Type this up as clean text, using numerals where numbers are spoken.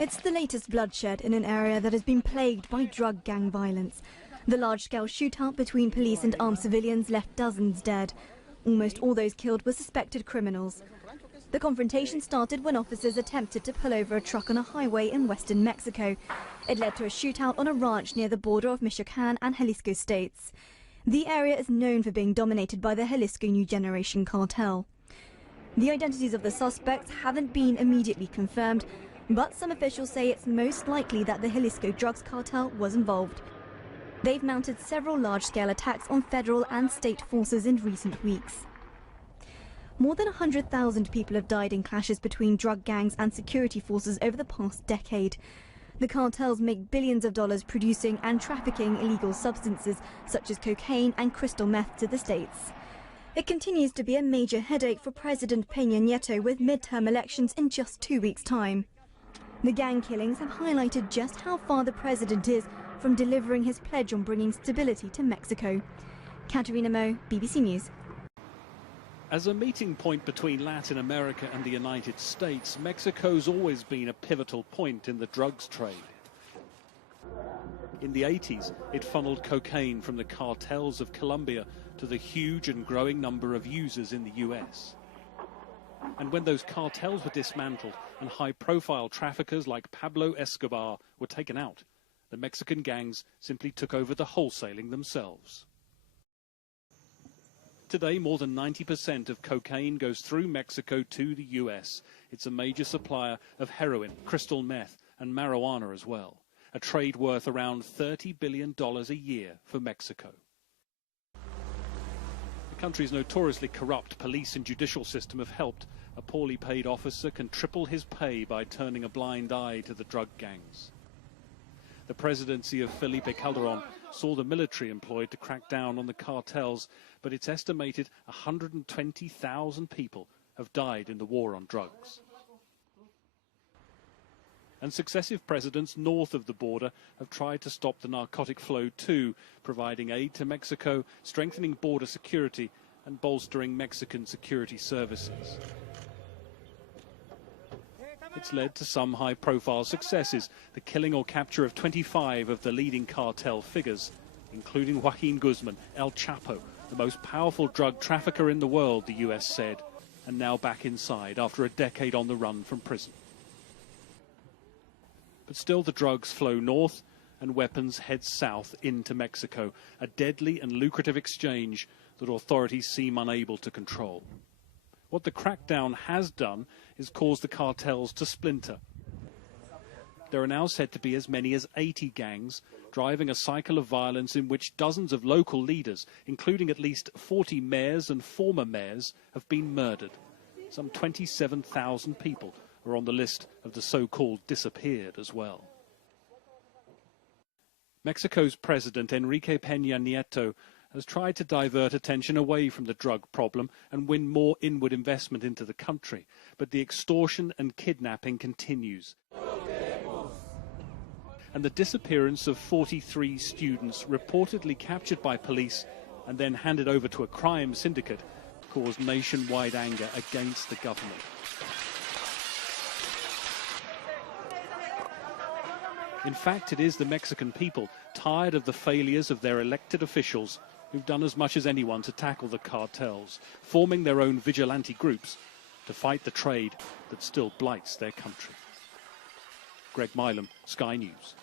It's the latest bloodshed in an area that has been plagued by drug gang violence. The large-scale shootout between police and armed civilians left dozens dead. Almost all those killed were suspected criminals. The confrontation started when officers attempted to pull over a truck on a highway in western Mexico. It led to a shootout on a ranch near the border of Michoacán and Jalisco states. The area is known for being dominated by the Jalisco New Generation cartel. The identities of the suspects haven't been immediately confirmed, but some officials say it's most likely that the Jalisco drugs cartel was involved. They've mounted several large-scale attacks on federal and state forces in recent weeks. More than 100,000 people have died in clashes between drug gangs and security forces over the past decade. The cartels make billions of dollars producing and trafficking illegal substances such as cocaine and crystal meth to the states. It continues to be a major headache for President Peña Nieto with midterm elections in just 2 weeks' time. The gang killings have highlighted just how far the president is from delivering his pledge on bringing stability to Mexico. Katerina Moe, BBC News. As a meeting point between Latin America and the United States, Mexico's always been a pivotal point in the drugs trade. In the 80s, it funneled cocaine from the cartels of Colombia to the huge and growing number of users in the US. And when those cartels were dismantled and high-profile traffickers like Pablo Escobar were taken out, the Mexican gangs simply took over the wholesaling themselves. Today, more than 90% of cocaine goes through Mexico to the US. It's a major supplier of heroin, crystal meth and marijuana as well, a trade worth around $30 billion a year for Mexico. The country's notoriously corrupt police and judicial system have helped. A poorly paid officer can triple his pay by turning a blind eye to the drug gangs. The presidency of Felipe Calderón saw the military employed to crack down on the cartels, but it's estimated 120,000 people have died in the war on drugs. And successive presidents north of the border have tried to stop the narcotic flow too, providing aid to Mexico, strengthening border security and bolstering Mexican security services. It's led to some high-profile successes, the killing or capture of 25 of the leading cartel figures, including Joaquin Guzman, El Chapo, the most powerful drug trafficker in the world, the US said, and now back inside after a decade on the run from prison. But still the drugs flow north and weapons head south into Mexico, a deadly and lucrative exchange that authorities seem unable to control. What the crackdown has done is cause the cartels to splinter. There are now said to be as many as 80 gangs, driving a cycle of violence in which dozens of local leaders, including at least 40 mayors and former mayors, have been murdered. Some 27,000 people are on the list of the so-called disappeared as well. Mexico's president, Enrique Peña Nieto, has tried to divert attention away from the drug problem and win more inward investment into the country. But the extortion and kidnapping continues. And the disappearance of 43 students reportedly captured by police and then handed over to a crime syndicate caused nationwide anger against the government. In fact, it is the Mexican people, tired of the failures of their elected officials, who've done as much as anyone to tackle the cartels, forming their own vigilante groups to fight the trade that still blights their country. Greg Milam, Sky News.